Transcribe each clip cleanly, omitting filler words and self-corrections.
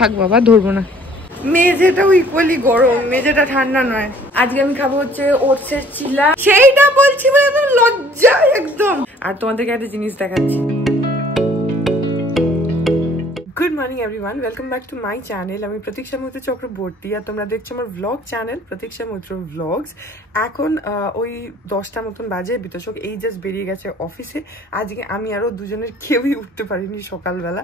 থাক বাবা, ধরবো না। মেঝেটাও ইকুয়ালি গরম, মেঝেটা ঠান্ডা নয়। আজকে আমি খাবো হচ্ছে ওটসের চিলা, সেইটা বলছি বলে একদম লজ্জা একদম। আর তোমাদেরকে একটা জিনিস দেখাচ্ছি। Good morning everyone, welcome back to my channel. আমি প্রতীক্ষা মৈত্র চক্রবর্তী আর তোমরা দেখছো আমার ভ্লগ চ্যানেল প্রতীক্ষা মৈত্র ভ্লগস। এখন ওই 10টা মতন বাজে, বিতোষক এই জাস্ট বেরিয়ে গেছে অফিসে। আজকে আমি আরো দুজনের কেউই উঠতে পারিনি সকালবেলা।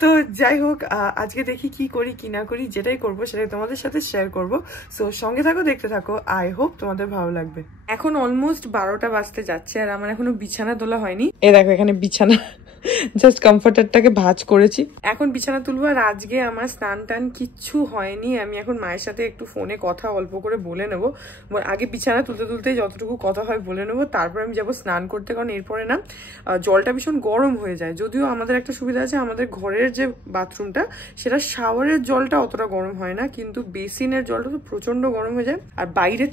তো যাই হোক, আজকে দেখি কি করি কি না করি, যেটাই করবো সেটাই তোমাদের সাথে শেয়ার করবো। সো সঙ্গে থাকো, দেখতে থাকো, আই হোপ তোমাদের ভালো লাগবে। এখন অলমোস্ট 12টা বাজতে যাচ্ছে আর আমার এখনো বিছানা তোলা হয়নি। এ দেখো এখানে বিছানা, জাস্ট কমফোর্টারটাকে ভাঁজ করেছি, এখন বিছানা তুলবো। আর আজকে আমার স্নান টান কিচ্ছু হয়নি। আমি এখন মায়ের সাথে একটু ফোনে কথা অল্প করে বলে নেবো। আগে বিছানা তুলতে তুলতে যতটুকু কথা হয় বলে নেবো, তারপর আমি যাবো স্নান করতে। কারণ এরপরে না জলটা ভীষণ গরম হয়ে যায়। যদিও আমাদের একটা সুবিধা আছে, আমাদের ঘরের যে বাথরুমটা সেটা শাওয়ারের জলটা অতটা গরম হয় না, কিন্তু বেসিনের জলটা তো প্রচন্ড গরম হয়ে যায়। আর বাইরে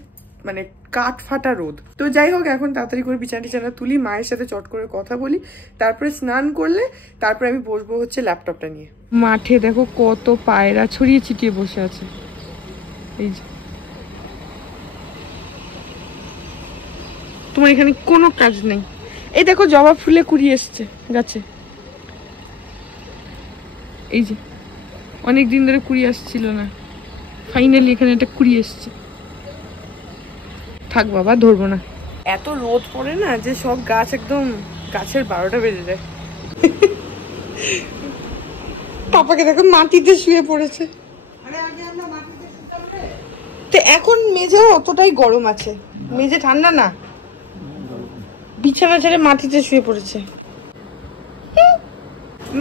মানে কাঠ ফাটা রোদ। তো যাই হোক, এখন তাড়াতাড়ি করে বিছানা তুলি, মায়ের সাথে চট করে কথা বলি, তারপরে স্নান করলে তারপরে আমি বসবো হচ্ছে ল্যাপটপটা নিয়ে। মাঠে দেখো কত পায়রা ছড়িয়ে ছিটিয়ে বসে আছে। এই যে তোমার এখানে কোনো কাজ নেই। এই দেখো জবা ফুলে কুড়ি এসছে গাছে। এই যে অনেক দিন ধরে কুড়ি আসছিল না, ফাইনালি এখানে একটা কুড়ি এসছে। থাক বাবা, ধরবো না। এত রোদ পড়ে না যে সব গাছ একদম গাছের 12টা বেজে যায়। পাপাকে দেখো মাটিতে শুয়ে পড়েছে। তো এখন মেঝেও অতটাই গরম আছে, মেঝে ঠান্ডা না, বিছানা ছেড়ে মাটিতে শুয়ে পড়েছে।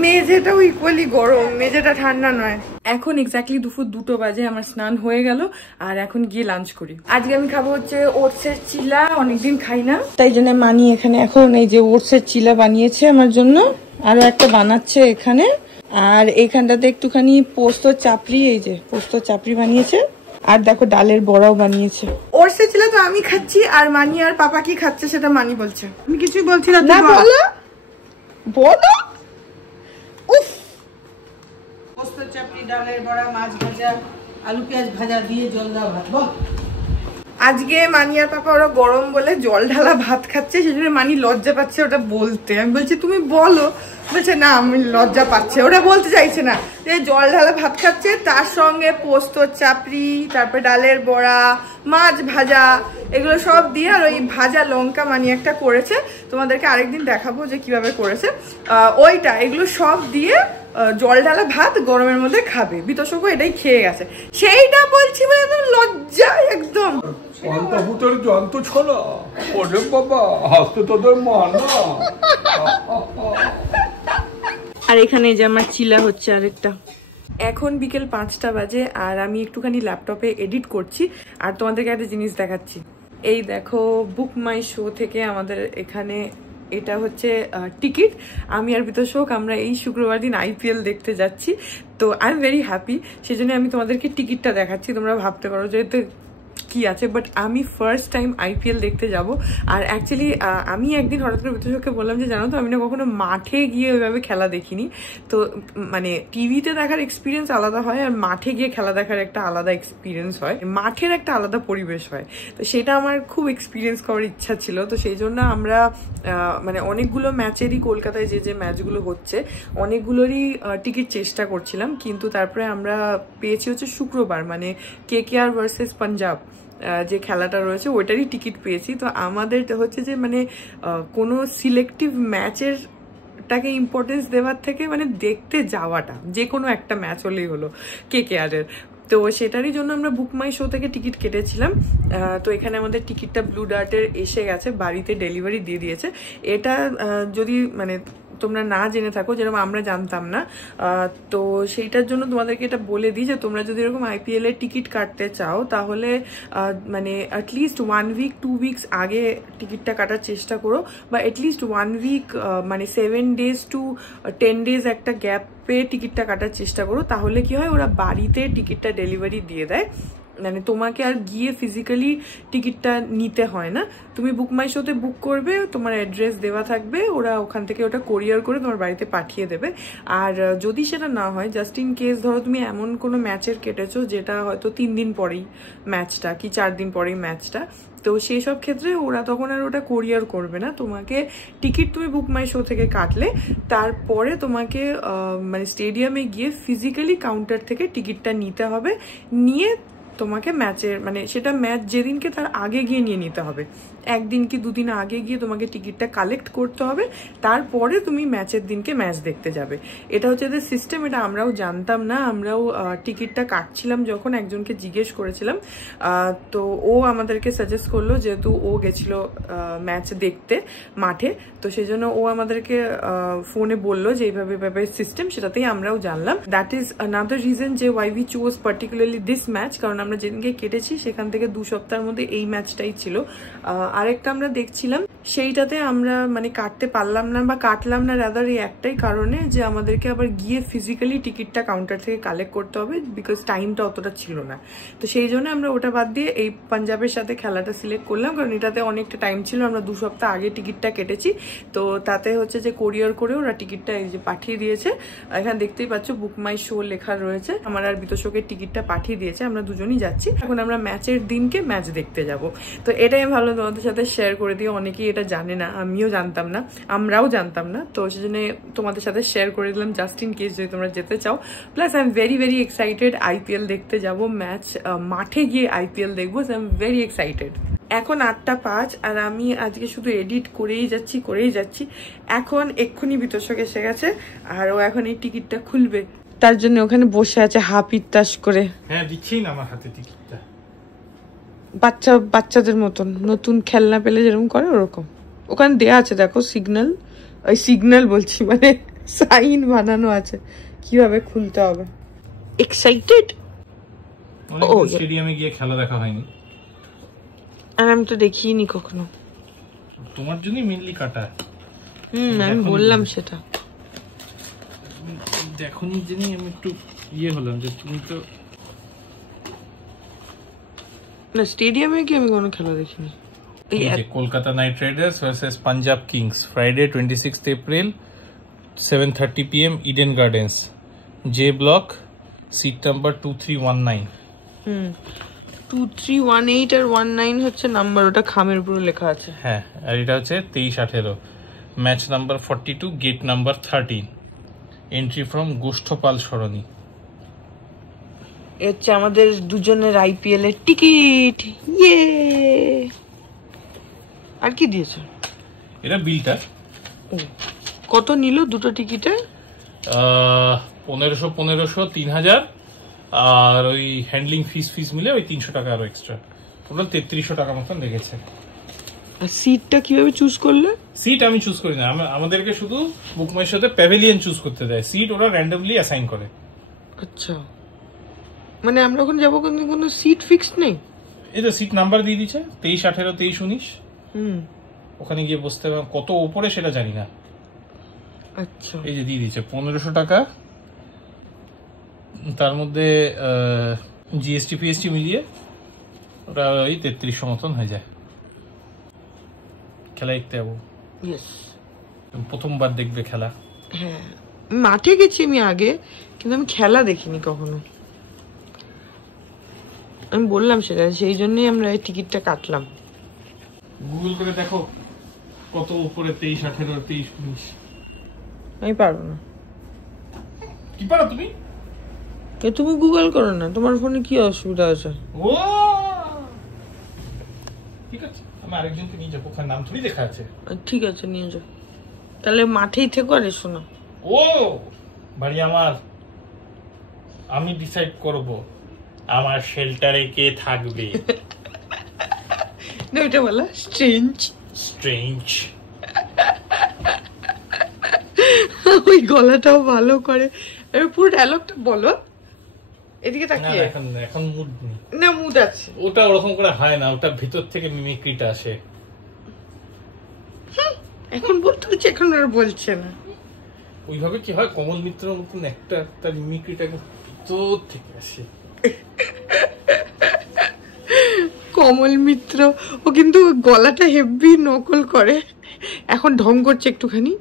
মেঝেটাও ইকুয়ালি গরম, মেঝেটা ঠান্ডা নয়। এখন এক্স্যাক্টলি দুপুর 2টো বাজে, আমার স্নান হয়ে গেল আর এখন গিয়ে লাঞ্চ করি। আজকে আমি খাবো হচ্ছে ওটসের চিলা, অনেকদিন খাই না, তাই জন্য মানি এখানে এখন এই যে ওটসের চিলা বানিয়েছে আমার জন্য, আরো একটা বানাচ্ছে এখানে। আর এখানটাতে একটুখানি পোস্ত চাপড়ি, এই যে পোস্ত চাপড়ি বানিয়েছে। আর দেখো ডালের বড়াও বানিয়েছে। ওটসের চিলা তো আমি খাচ্ছি, আর মানি আর পাপা কি খাচ্ছে সেটা মানি বলছে। আমি কিছুই বলছি না, বলো বলো। উফ, পোস্ত চাপড়ি, ডালের বড়া, মাছ ভাজা, আলু পেঁয়াজ ভাজা দিয়ে জল দেওয়া ভাত। বল, আজকে মানি আর পাপা ওরা গরম বলে জল ঢালা ভাত খাচ্ছে, সেজন্য মানি লজ্জা পাচ্ছে ওটা বলতে। আমি বলছি তুমি বলো, বলছে না আমি লজ্জা পাচ্ছে, ওরা বলতে চাইছে না যে জল ঢালা ভাত খাচ্ছে, তার সঙ্গে পোস্ত চাপড়ি, তারপরে ডালের বড়া, মাছ ভাজা, এগুলো সব দিয়ে, আর ওই ভাজা লঙ্কা মানি একটা করেছে, তোমাদেরকে আরেকদিন দেখাবো যে কিভাবে করেছে ওইটা। এগুলো সব দিয়ে জল ঢালা ভাত গরমের মধ্যে খাবে। বিতোষকও এটাই খেয়ে গেছে, সেইটা বলছি বলে একদম লজ্জা একদম। পঞ্চভূতের জন্ত ছলা, ওরে বাবা হাসতে তোদের মা না। আর এখানে যে আমার চিলা হচ্ছে আরেকটা। এখন বিকেল 5টা বাজে আর আমি একটুখানি ল্যাপটপে এডিট করছি আর তোমাদেরকে একটা জিনিস দেখাচ্ছি। এই দেখো, বুক মাই শো থেকে আমাদের এখানে এটা হচ্ছে টিকিট। আমি আর বিতোষক আমরা এই শুক্রবার দিন IPL দেখতে যাচ্ছি, তো আই এম ভেরি হ্যাপি। সেজন্য আমি তোমাদেরকে টিকিটটা দেখাচ্ছি। তোমরা ভাবতে পারো যে কি আছে, বাট আমি ফার্স্ট টাইম IPL দেখতে যাব। আর অ্যাকচুয়ালি আমি একদিন হঠাৎ করে বিতোষককে বললাম যে জানো তো আমি না কখনো মাঠে গিয়ে ওইভাবে খেলা দেখিনি। তো মানে টিভিতে দেখার এক্সপিরিয়েন্স আলাদা হয় আর মাঠে গিয়ে খেলা দেখার একটা আলাদা এক্সপিরিয়েন্স হয়, মাঠের একটা আলাদা পরিবেশ হয়। তো সেটা আমার খুব এক্সপিরিয়েন্স করার ইচ্ছা ছিল। তো সেই জন্য আমরা মানে অনেকগুলো ম্যাচেরই, কলকাতায় যে যে ম্যাচগুলো হচ্ছে অনেকগুলোরই টিকিট চেষ্টা করছিলাম, কিন্তু তারপরে আমরা পেয়েছি হচ্ছে শুক্রবার, মানে KKR ভার্সেস পাঞ্জাব যে খেলাটা রয়েছে ওইটারই টিকিট পেয়েছি। তো আমাদের হচ্ছে যে মানে কোনো সিলেক্টিভ ম্যাচের টাকে ইম্পর্টেন্স দেওয়ার থেকে মানে দেখতে যাওয়াটা, যে কোনো একটা ম্যাচ হলেই হলো KKR এর। তো সেটারই জন্য আমরা বুক মাই শো থেকে টিকিট কেটেছিলাম। তো এখানে আমাদের টিকিটটা ব্লু ডার্টের এসে গেছে, বাড়িতে ডেলিভারি দিয়ে দিয়েছে। এটা যদি মানে তোমরা না জেনে থাকো, যেরকম আমরা জানতাম না, তো সেইটার জন্য তোমাদেরকে এটা বলে দিই যে তোমরা যদি এরকম IPL এর টিকিট কাটতে চাও তাহলে মানে অ্যাটলিস্ট 1 উইক 2 উইকস আগে টিকিটটা কাটার চেষ্টা করো, বা অ্যাটলিস্ট 1 উইক মানে 7 days to 10 days একটা গ্যাপ পেয়ে টিকিটটা কাটার চেষ্টা করো। তাহলে কি হয়, ওরা বাড়িতে টিকিটটা ডেলিভারি দিয়ে দেয়। মানে তোমাকে আর গিয়ে ফিজিক্যালি টিকিটটা নিতে হয় না, তুমি বুক মাই শোতে বুক করবে, তোমার অ্যাড্রেস দেওয়া থাকবে, ওরা ওখান থেকে ওটা কোরিয়ার করে তোমার বাড়িতে পাঠিয়ে দেবে। আর যদি সেটা না হয়, জাস্ট ইন কেস ধরো তুমি এমন কোনো ম্যাচের কেটেছো যেটা হয়তো 3 দিন পরেই ম্যাচটা কি 4 দিন পরেই ম্যাচটা, তো সেই সব ক্ষেত্রে ওরা তখন আর ওটা কোরিয়ার করবে না, তোমাকে টিকিট তুমি বুক মাই শো থেকে কাটলে তারপরে তোমাকে মানে স্টেডিয়ামে গিয়ে ফিজিক্যালি কাউন্টার থেকে টিকিটটা নিতে হবে, নিয়ে তোমাকে ম্যাচের মানে সেটা ম্যাচ যেদিনকে তার আগে গিয়ে নিয়ে নিতে হবে, 1 দিন কি 2 দিন আগে গিয়ে তোমাকে টিকিটটা কালেক্ট করতে হবে, তারপরে তুমি ম্যাচের দিনকে ম্যাচ দেখতে যাবে। এটা হচ্ছে এদের সিস্টেম, এটা আমরাও জানতাম না, আমরাও টিকিটটা কাটছিলাম যখন একজনকে জিজ্ঞেস করেছিলাম, তো ও আমাদেরকে সাজেস্ট করলো, যেহেতু ও গেছিল ম্যাচ দেখতে মাঠে, তো সেই জন্য ও আমাদেরকে ফোনে বললো যে এইভাবে সিস্টেম, সেটাতেই আমরাও জানলাম। দ্যাট ইজ আনাদার রিজন যে why we choose particularly this match, কারণ আমরা যেদিনকে কেটেছি সেখান থেকে 2 সপ্তাহের মধ্যে এই ম্যাচটাই ছিল। আরেকটা আমরা দেখছিলাম, সেইটাতে আমরা মানে কাটতে পারলাম না বা কাটলাম না রাদার এই একটাই কারণে যে আমাদেরকে আবার গিয়ে ফিজিক্যালি টিকিটটা কাউন্টার থেকে কালেক্ট করতে হবে, বিকজ টাইমটা অতটা ছিল না। তো সেই জন্য আমরা ওটা বাদ দিয়ে এই পাঞ্জাবের সাথে খেলাটা সিলেক্ট করলাম, কারণ এটাতে অনেকটা টাইম ছিল, আমরা 2 সপ্তাহ আগে টিকিটটা কেটেছি। তো তাতে হচ্ছে যে কোরিয়ার করে ওরা টিকিটটা এই যে পাঠিয়ে দিয়েছে, এখানে দেখতেই পাচ্ছ বুক মাই শো লেখা রয়েছে, আমার আর বিতোষকের টিকিটটা পাঠিয়ে দিয়েছে, আমরা দুজনই যাচ্ছি। এখন আমরা ম্যাচের দিনকে ম্যাচ দেখতে যাব। তো এটাই আমি ভালো তোমাদের সাথে শেয়ার করে দিই, অনেকেই এটা জানে না, আমিও জানতাম না, আমরাও জানতাম না, তো সেজন্য তোমাদের সাথে শেয়ার করে দিলাম জাস্ট ইন কেস যদি তোমরা যেতে চাও। Plus I am very excited, IPL দেখতে যাব, ম্যাচ মাঠে গিয়ে আইপিএল দেখবো, আই এম ভেরি এক্সাইটেড। এখন 8:05 আর আমি আজকে শুধু এডিট করেই যাচ্ছি। এখন এক্ষুনি বিতর্ষক এসে গেছে আর ও এখন এই টিকিটটা খুলবে, তার জন্য ওখানে বসে আছে হাফ ইত্তাস করে। হ্যাঁ, দিচ্ছি না আমার হাতে টিকিটটা। বাচ্চাদের মতন নতুন খেলনা পেলে যেরকম করে ওরকম ওখানে দেয়া আছে, দেখো সিগন্যাল, ওই সিগন্যাল বলছি মানে সাইন বানানো আছে কিভাবে খুলতে হবে। এক্সাইটেড? ও স্টেডিয়ামে গিয়ে খেলা দেখা হয়নি, আর আমি তো দেখিনি কখনো, তোমার জন্য মেইনলি কাটা। আমি বললাম সেটা দেখনি জেনে আমি একটু হলাম যে তুমি তো না, স্টেডিয়ামে কি আমি কোনো খেলা দেখিনি। Kolkata Knight Riders versus Punjab Kings, Friday 26 April 7:30 PM, Eden Gardens, J block, seat number 2319। 2318 আর 19 হচ্ছে নাম্বার, ওটা খামের উপরে লেখা আছে। হ্যাঁ, আর এটা হচ্ছে 2318, match number 42, gate number 13, entry from Gosthapal Sarani. হচ্ছে আমাদের দুজনের আইপিএল এর টিকিট। ইয়ে, আর কি দিয়েছে? এটা বিলটা। কত নিল দুটো টিকিটে? 1500 3000, আর ওই হ্যান্ডলিং ফিস মিলে ওই 300 টাকা আরো এক্সট্রা, টোটাল 3300 টাকা মতন লেগেছে। আর সিটটা কিভাবে চুজ করলে? সিট আমি চুজ করি না, আমাদেরকে শুধু বুক মাই শোতে প্যাভিলিয়ন চুজ করতে দেয়, সিট ওরা র্যান্ডমলি অ্যাসাইন করে। আচ্ছা, মানে আমরা ওখানে যাবো কিন্তু কোনো সিট ফিক্সড নেই? এই তো সিট নাম্বার দিয়ে দিচ্ছে 23, 18, 23, 19। ওখানে গিয়ে বসতে হবে, কত উপরে সেটা জানি না। আচ্ছা, এই যে দিয়ে দিচ্ছে 1500 টাকা, তার মধ্যে জিএসটি পিএসটি মিলিয়ে ওটা ওই 3300 মতন হয়ে যায়। খেলা দেখতে যাবো, প্রথমবার দেখবে খেলা। হ্যাঁ, মাঠে গেছি আমি আগে, কিন্তু আমি খেলা দেখিনি কখনো, আমি বললাম সেটা, সেই জন্যই আমরা এই টিকিটটা কাটলাম। গুগল করে দেখো কত উপরে, 23, 18, 23, 19। আমি পারবো না। কি পারো তুমি? তুমি গুগল করো না, তোমার ফোনে কি অসুবিধা আছে? ও ঠিক আছে, আমি আরেকজনকে নিয়ে যাবো, ওখানে নাম থোড়ি দেখা আছে। ঠিক আছে, নিয়ে যাও, তাহলে মাঠেই থেকো আর এসো না। ও বাড়ি আমার, আমি ডিসাইড করব আমার শেল্টারে কে থাকবে। না, ওটা বলা স্ট্রেঞ্জ। ওই গলাটাও ভালো করে, পুরো ডায়লগটা বলো। এদিকে তাকিয়ে। এখন মুড নেই। না, মুড আছে। ওটা ওরকম করে হয় না, ওটা ভিতর থেকে মিমিক্রিটা আসে। এখন বলতে হচ্ছে, এখন আর বলছে না। ওইভাবে কি হয়, কমল মিত্রের মতন একটা তার মিমিক্রিটা ভিতর থেকে আসে। অমল মিত্র, ও কিন্তু গলাটা হেভি নকল করে, এখন ঢং করছে একটুখানি,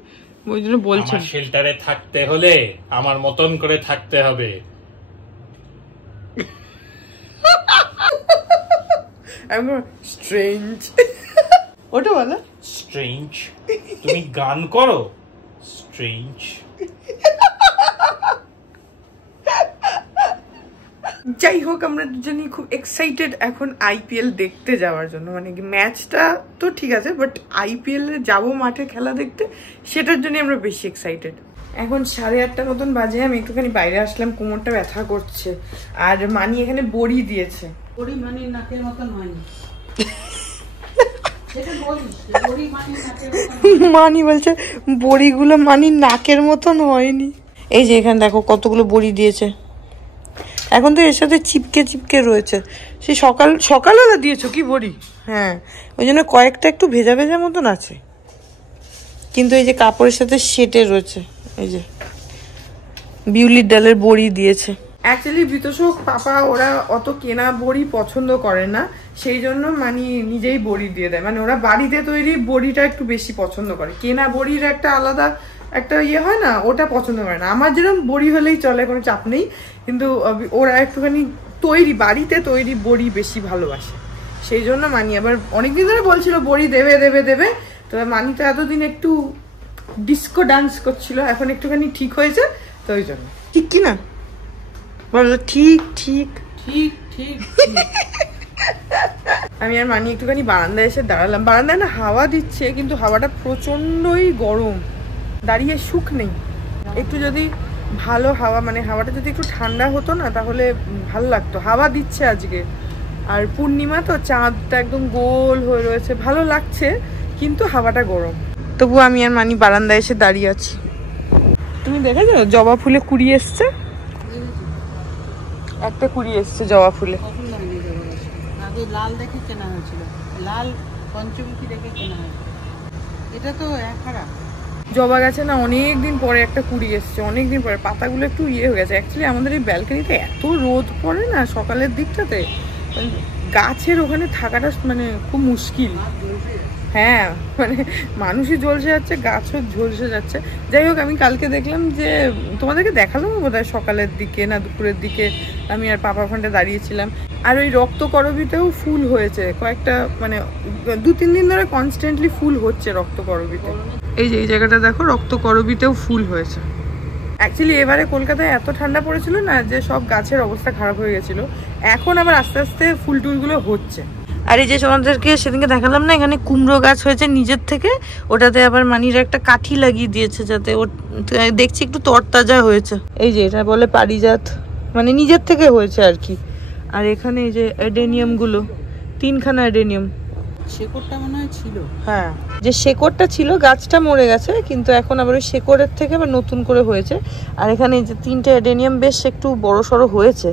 ওই জন্য বলছে শেল্টারে থাকতে হলে আমার মতন করে থাকতে হবে। স্ট্রেঞ্জ, ওটা বলো স্ট্রেঞ্জ। তুমি গান করো স্ট্রেঞ্জ। যাই হোক, আমরা দুজনেই খুব এক্সাইটেড এখন আইপিএল দেখতে যাওয়ার জন্য। মানে ম্যাচটা তো ঠিক আছে, বাট আইপিএল এ যাবো মাঠে খেলা দেখতে, সেটার জন্য আমরা বেশি এক্সাইটেড। এখন 8:30 মতন বাজে, আমি একটুখানি বাইরে আসলাম, কোমরটা ব্যথা করছে। আর মানি এখানে বড়ি দিয়েছে। বড়ি মানে নাকের মতন হয়নি। মানি বলছে বড়িগুলো মানি নাকের মতন হয়নি। এই যে এখানে দেখো কতগুলো বড়ি দিয়েছে, এখন তো এর সাথে চিপকে চিপকে রয়েছে। সেই সকালবেলা দিয়েছো কি বড়ি? হ্যাঁ, ওই জন্য কয়েকটা একটু ভেজা ভেজা মতন আছে, কিন্তু এই যে কাপড়ের সাথে সেটে রয়েছে। এই যে বিউলির ডালের বড়ি দিয়েছে। অ্যাকচুয়ালি বিতোষক পাপা ওরা অত কেনা বড়ি পছন্দ করে না, সেই জন্য মানে নিজেই বড়ি দিয়ে দেয়। মানে ওরা বাড়িতে তৈরি বড়িটা একটু বেশি পছন্দ করে, কেনা বড়ির একটা আলাদা একটা ইয়ে হয় না, ওটা পছন্দ করে না। আমার যেরকম বড়ি হলেই চলে, কোনো চাপ নেই, কিন্তু ওরা একটুখানি বাড়িতে তৈরি বড়ি বেশি ভালোবাসে, সেই জন্য মানি আবার অনেকদিন ধরে বলছিল বড়ি দেবে দেবে দেবে। তো মানি তো এতদিন একটু ডিস্কো ডান্স করছিল, এখন একটুখানি ঠিক হয়েছে, তো ওই জন্য। ঠিক কি না বলো? ঠিক ঠিক ঠিক ঠিক। আমি আর মানি একটুখানি বারান্দায় এসে দাঁড়ালাম। বারান্দায় না হাওয়া দিচ্ছে, কিন্তু হাওয়াটা প্রচন্ডই গরম, দাঁড়িয়ে সুখ নেই। একটু যদি ভালো হাওয়া, মানে হাওয়াটা যদি একটু ঠান্ডা হতো না, তাহলে ভালো লাগতো। হাওয়া দিচ্ছে আজকে, আর পূর্ণিমা তো, চাঁদটা একদম গোল হয়ে রয়েছে, ভালো লাগছে, কিন্তু হাওয়াটা গরম। তবু আমি আর মানি বারান্দায় এসে দাঁড়িয়ে আছি। তুমি দেখেছো জবা ফুলে কুড়ি এসছে, একটা কুড়ি এসছে জবা ফুলে। আগে লাল দেখে কেনা হয়েছিল, লাল পঞ্চমুখী দেখে কেনা হয়েছিল, এটা তো খারাপ। জবা গাছে না অনেকদিন পরে একটা কুড়ি এসছে, অনেকদিন পরে। পাতাগুলো একটু ইয়ে হয়ে গেছে। অ্যাকচুয়ালি আমাদের এই ব্যালকনিতে এত রোদ পড়ে না সকালের দিকটাতে, গাছের ওখানে থাকাটা মানে খুব মুশকিল। হ্যাঁ, মানে মানুষই ঝলসে যাচ্ছে, গাছও ঝলসে যাচ্ছে। যাই হোক, আমি কালকে দেখলাম যে, তোমাদেরকে দেখালাম বোধহয় সকালের দিকে না দুপুরের দিকে, আমি আর পাপা ওখানটা দাঁড়িয়েছিলাম। আর ওই রক্তকরবীতেও ফুল হয়েছে কয়েকটা, মানে 2-3 দিন ধরে কনস্ট্যান্টলি ফুল হচ্ছে রক্তকরবীতে। এই যে এই জায়গাটা দেখো, রক্তকরবীতেও ফুল হয়েছে। অ্যাকচুয়ালি এবারে কলকাতায় এত ঠান্ডা পড়েছিল না, যে সব গাছের অবস্থা খারাপ হয়ে গেছিল। এখন আবার আস্তে আস্তে ফুল টুলগুলো হচ্ছে। আর এই যে তোমাদেরকে সেদিনকে দেখালাম না, এখানে কুমড়ো গাছ হয়েছে নিজের থেকে, ওটাতে আবার মানির একটা কাঠি লাগিয়ে দিয়েছে, যাতে ও দেখছি একটু তরতাজা হয়েছে। এই যে এটা বলে পারিজাত, মানে নিজের থেকে হয়েছে আর কি। আর এখানে এই যে এডেনিয়াম গুলো, 3খানা এডেনিয়াম। শেকড়টা মনে হয় ছিল, হ্যাঁ, যে শেকড়টা ছিল, গাছটা মরে গেছে, কিন্তু এখন আবার ওই শেকড়ের থেকে আবার নতুন করে হয়েছে। আর এখানে যে 3টে এডেনিয়াম বেশ একটু বড় সড়ো হয়েছে,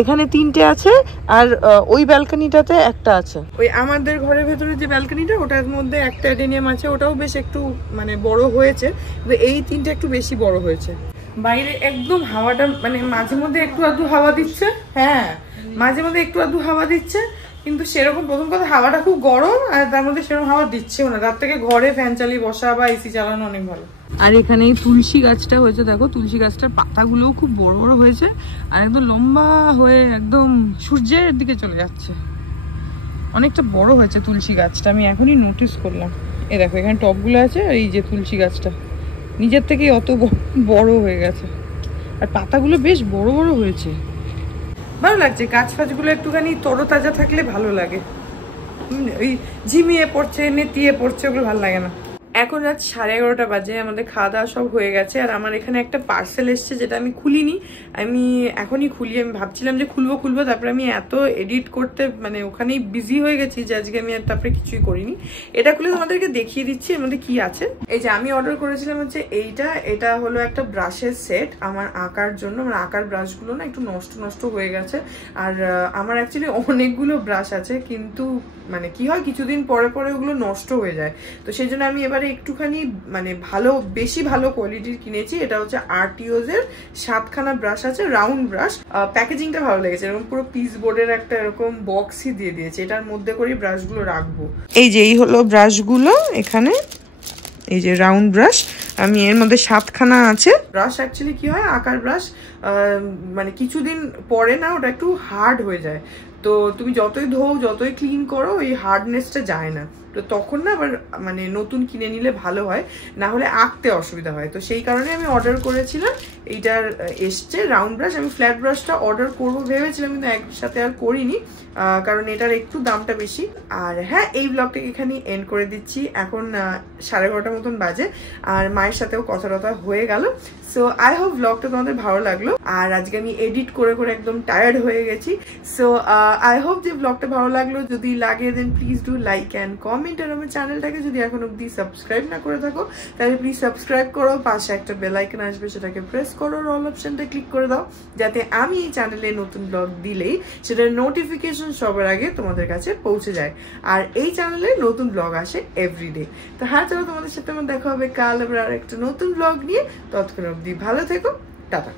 এখানে 3টে আছে, আর ওই ব্যালকনিটাতে একটা আছে। ওই আমাদের ঘরের ভেতরে যে ব্যালকনিটা, ওটার মধ্যে একটা এডেনিয়াম আছে, ওটাও বেশ একটু মানে বড় হয়েছে, কিন্তু এই 3টে একটু বেশি বড় হয়েছে। বাইরে একদম হাওয়াটা, মানে মাঝে মধ্যে একটু আধটু হাওয়া দিচ্ছে, হ্যাঁ মাঝে মধ্যে একটু আধটু হাওয়া দিচ্ছে, কিন্তু সেরকম প্রথম কথা হাওয়াটা খুব গরম, আর তার মধ্যে সেরকম হাওয়া দিচ্ছেও না। তার থেকে ঘরে ফ্যান চালিয়ে বসা বা এসি চালানো অনেক ভালো। আর এখানে এই তুলসী গাছটা হয়েছে, দেখো তুলসী গাছটার পাতাগুলোও খুব বড় বড় হয়েছে, আর একদম লম্বা হয়ে একদম সূর্যের দিকে চলে যাচ্ছে। অনেকটা বড় হয়েছে তুলসী গাছটা, আমি এখনই নোটিস করলাম। এই দেখো এখানে টবগুলো আছে, আর এই যে তুলসী গাছটা নিজের থেকেই অত বড় হয়ে গেছে, আর পাতাগুলো বেশ বড় বড় হয়েছে। ভালো লাগছে, গাছ ফাছগুলো একটুখানি তরতাজা থাকলে ভালো লাগে। ওই ঝিমিয়ে পড়ছে, নেতিয়ে পড়ছে, ওগুলো ভালো লাগে না। এখন রাত 11:30 বাজে, আমাদের খাওয়া দাওয়া সব হয়ে গেছে। আর আমার এখানে একটা পার্সেল এসছে, যেটা আমি খুলিনি, আমি এখনই খুলি। আমি ভাবছিলাম যে খুলবো, তারপরে আমি এত এডিট করতে মানে ওখানেই বিজি হয়ে গেছি যে আজকে আমি আর তারপরে কিছুই করিনি। এটা খুলে তোমাদেরকে দেখিয়ে দিচ্ছি এর মধ্যে কি আছে। এই যে আমি অর্ডার করেছিলাম হচ্ছে এটা হলো একটা ব্রাশের সেট আমার আঁকার জন্য। আমার আঁকার ব্রাশগুলো না একটু নষ্ট হয়ে গেছে, আর আমার অ্যাকচুয়ালি অনেকগুলো ব্রাশ আছে, কিন্তু মানে কি হয় কিছুদিন পরে ওগুলো নষ্ট হয়ে যায়, তো সেই জন্য আমি এবারে এবারে একটুখানি মানে বেশি ভালো কোয়ালিটির কিনেছি। এটা হচ্ছে আরটিওজ এর 7খানা ব্রাশ আছে, রাউন্ড ব্রাশ। প্যাকেজিংটা ভালো লেগেছে, এরকম পুরো পিস বোর্ডের একটা এরকম বক্সই দিয়ে দিয়েছে, এটার মধ্যে করে ব্রাশগুলো রাখবো। এই যে এই হলো ব্রাশগুলো, এখানে এই যে রাউন্ড ব্রাশ, আমি এর মধ্যে 7খানা আছে। ব্রাশ অ্যাকচুয়ালি কি হয়, আকার ব্রাশ মানে কিছুদিন পরে না ওটা একটু হার্ড হয়ে যায়, তো তুমি যতই ধোও যতই ক্লিন করো ওই হার্ডনেসটা যায় না, তো তখন না আবার মানে নতুন কিনে নিলে ভালো হয়, না হলে আঁকতে অসুবিধা হয়। তো সেই কারণে আমি অর্ডার করেছিলাম, এইটার এসছে রাউন্ড ব্রাশ। আমি ফ্ল্যাট ব্রাশটা অর্ডার করবো ভেবেছিলাম, কিন্তু একসাথে আর করিনি, কারণ এটার একটু দামটা বেশি। আর হ্যাঁ, এই ব্লগটাকে এখানে এন্ড করে দিচ্ছি। এখন 11:30 মতন বাজে, আর মায়ের সাথেও কথা টথা হয়ে গেল। সো আই হোপ ব্লগটা তোমাদের ভালো লাগলো। আর আজকে আমি এডিট করে করে একদম টায়ার্ড হয়ে গেছি। সো আই হোপ যে ব্লগটা ভালো লাগলো। যদি লাগে then please do like and comment. আর আমার চ্যানেলটাকে যদি এখন অব্দি সাবস্ক্রাইব না করে থাকো তাহলে প্লিজ সাবস্ক্রাইব করো, পাশে একটা বেল আইকন আসবে সেটাকে প্রেস করো, অল অপশনটা ক্লিক করে দাও, যাতে আমি এই চ্যানেলে নতুন ব্লগ দিলেই সেটার নোটিফিকেশন সবার আগে তোমাদের কাছে পৌঁছে যায়। আর এই চ্যানেলে নতুন ব্লগ আসে এভরিডে। তো হ্যাঁ, চলো তোমাদের সাথে আমার দেখা হবে কাল আবার আর একটা নতুন ব্লগ নিয়ে। ততক্ষণ অব্দি ভালো থেকো, টাটা।